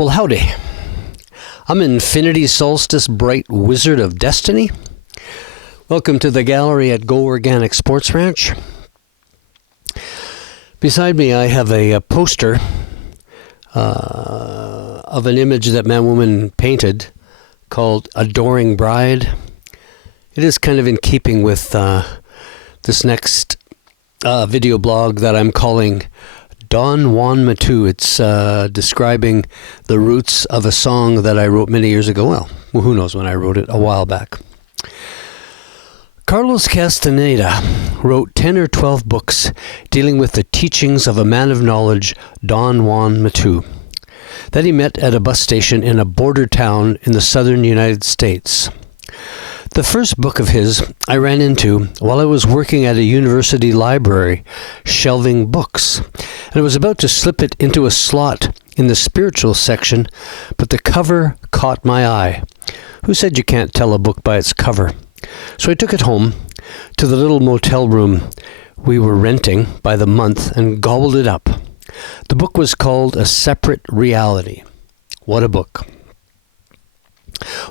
Well, howdy. I'm Infinity Solstice Bright Wizard of Destiny. Welcome to the gallery at Go Organic Sports Ranch. Beside me, I have a poster of an image that my woman painted called Adoring Bride. It is kind of in keeping with this next video blog that I'm calling Juan Matu. It's describing the roots of a song that I wrote many years ago. Well, who knows when I wrote it, a while back. Carlos Castaneda wrote 10 or 12 books dealing with the teachings of a man of knowledge, Juan Matu, that he met at a bus station in a border town in the southern United States. The first book of his I ran into while I was working at a university library, shelving books, and I was about to slip it into a slot in the spiritual section, but the cover caught my eye. Who said you can't tell a book by its cover? So I took it home to the little motel room we were renting by the month and gobbled it up. The book was called A Separate Reality. What a book.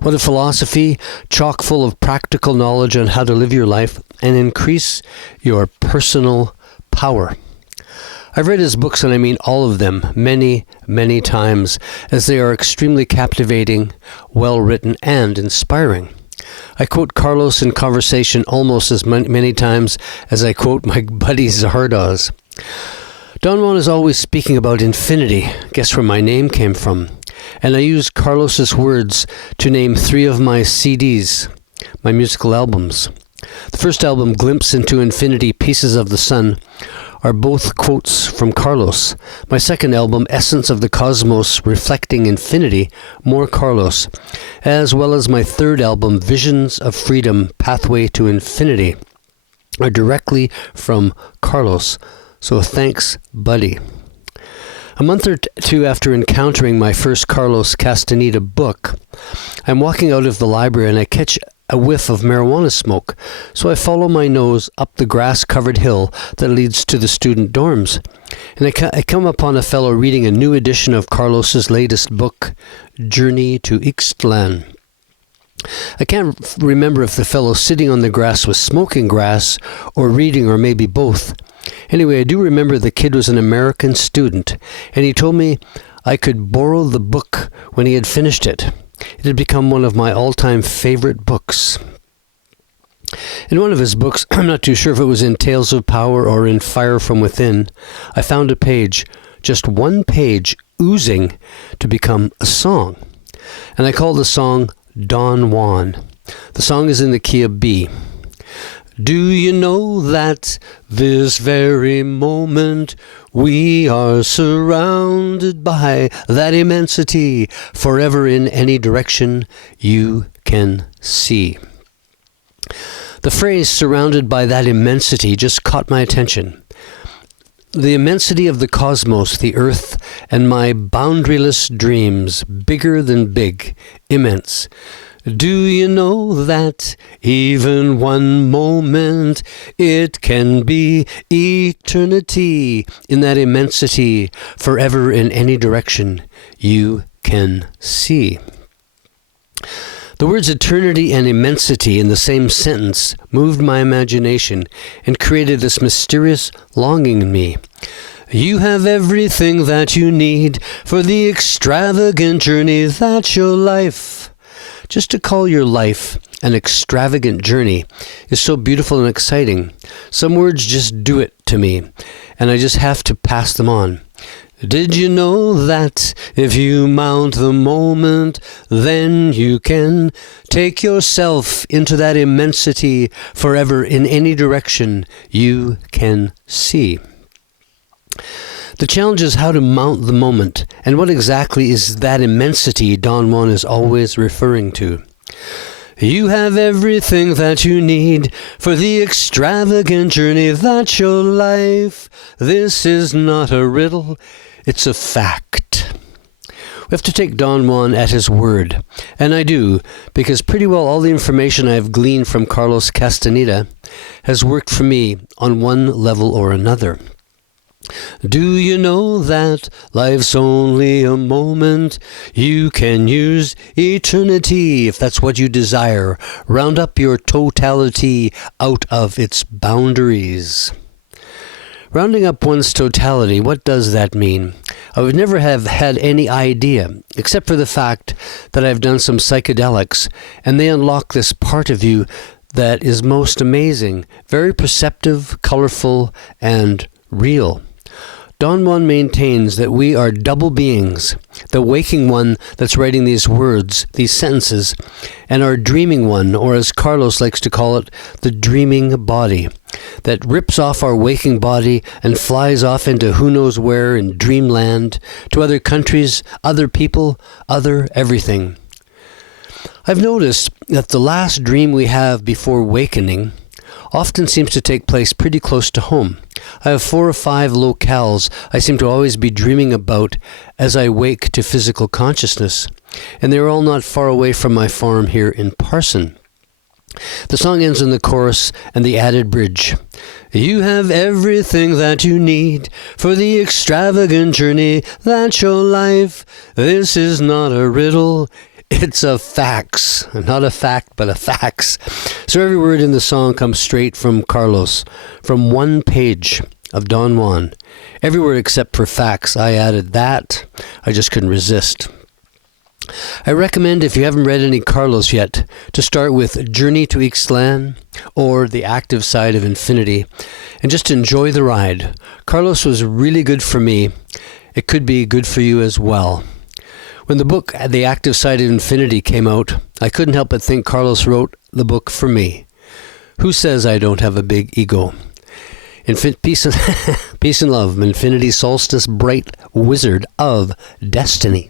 What a philosophy, chock full of practical knowledge on how to live your life and increase your personal power. I've read his books, and I mean all of them, many, many times, as they are extremely captivating, well-written, and inspiring. I quote Carlos in conversation almost as many times as I quote my buddy Zardoz. Don Juan is always speaking about infinity. Guess where my name came from? And I used Carlos's words to name 3 of my CDs, my musical albums. The first album, Glimpse into Infinity, Pieces of the Sun, are both quotes from Carlos. My second album, Essence of the Cosmos, Reflecting Infinity, more Carlos, as well as my third album, Visions of Freedom, Pathway to Infinity, are directly from Carlos. So thanks, buddy. A month or two after encountering my first Carlos Castaneda book, I'm walking out of the library and I catch a whiff of marijuana smoke, so I follow my nose up the grass-covered hill that leads to the student dorms. And I come upon a fellow reading a new edition of Carlos's latest book, Journey to Ixtlan. I can't remember if the fellow sitting on the grass was smoking grass or reading, or maybe both. Anyway, I do remember the kid was an American student, and he told me I could borrow the book when he had finished it. It had become one of my all-time favorite books. In one of his books, I'm not too sure if it was in Tales of Power or in Fire from Within, I found a page, just one page, oozing to become a song. And I called the song Don Juan. The song is in the key of B. Do you know that this very moment we are surrounded by that immensity, forever in any direction you can see? The phrase surrounded by that immensity just caught my attention. The immensity of the cosmos, the earth, and my boundaryless dreams, bigger than big, immense. Do you know that even one moment, it can be eternity in that immensity, forever in any direction you can see? The words eternity and immensity in the same sentence moved my imagination and created this mysterious longing in me. You have everything that you need for the extravagant journey that's your life. Just to call your life an extravagant journey is so beautiful and exciting. Some words just do it to me, and I just have to pass them on. Did you know that if you mount the moment, then you can take yourself into that immensity forever in any direction you can see? The challenge is how to mount the moment, and what exactly is that immensity Don Juan is always referring to. You have everything that you need for the extravagant journey that's your life. This is not a riddle, it's a fact. We have to take Don Juan at his word, and I do, because pretty well all the information I have gleaned from Carlos Castaneda has worked for me on one level or another. Do you know that life's only a moment? You can use eternity if that's what you desire. Round up your totality out of its boundaries. Rounding up one's totality, what does that mean? I would never have had any idea, except for the fact that I've done some psychedelics, and they unlock this part of you that is most amazing, very perceptive, colorful, and real. Don Juan maintains that we are double beings, the waking one that's writing these words, these sentences, and our dreaming one, or as Carlos likes to call it, the dreaming body, that rips off our waking body and flies off into who knows where in dreamland, to other countries, other people, other everything. I've noticed that the last dream we have before wakening often seems to take place pretty close to home. I have 4 or 5 locales I seem to always be dreaming about as I wake to physical consciousness, and they're all not far away from my farm here in Parson. The song ends in the chorus and the added bridge. You have everything that you need for the extravagant journey that's your life. This is not a riddle. It's a fax. Not a fact, but a fax. So every word in the song comes straight from Carlos, from one page of Don Juan. Every word except for fax. I added that. I just couldn't resist. I recommend, if you haven't read any Carlos yet, to start with Journey to Ixtlan or The Active Side of Infinity and just enjoy the ride. Carlos was really good for me. It could be good for you as well. When the book The Active Side of Infinity came out, I couldn't help but think Carlos wrote the book for me. Who says I don't have a big ego? Peace and love, Infinity Solstice, bright wizard of destiny.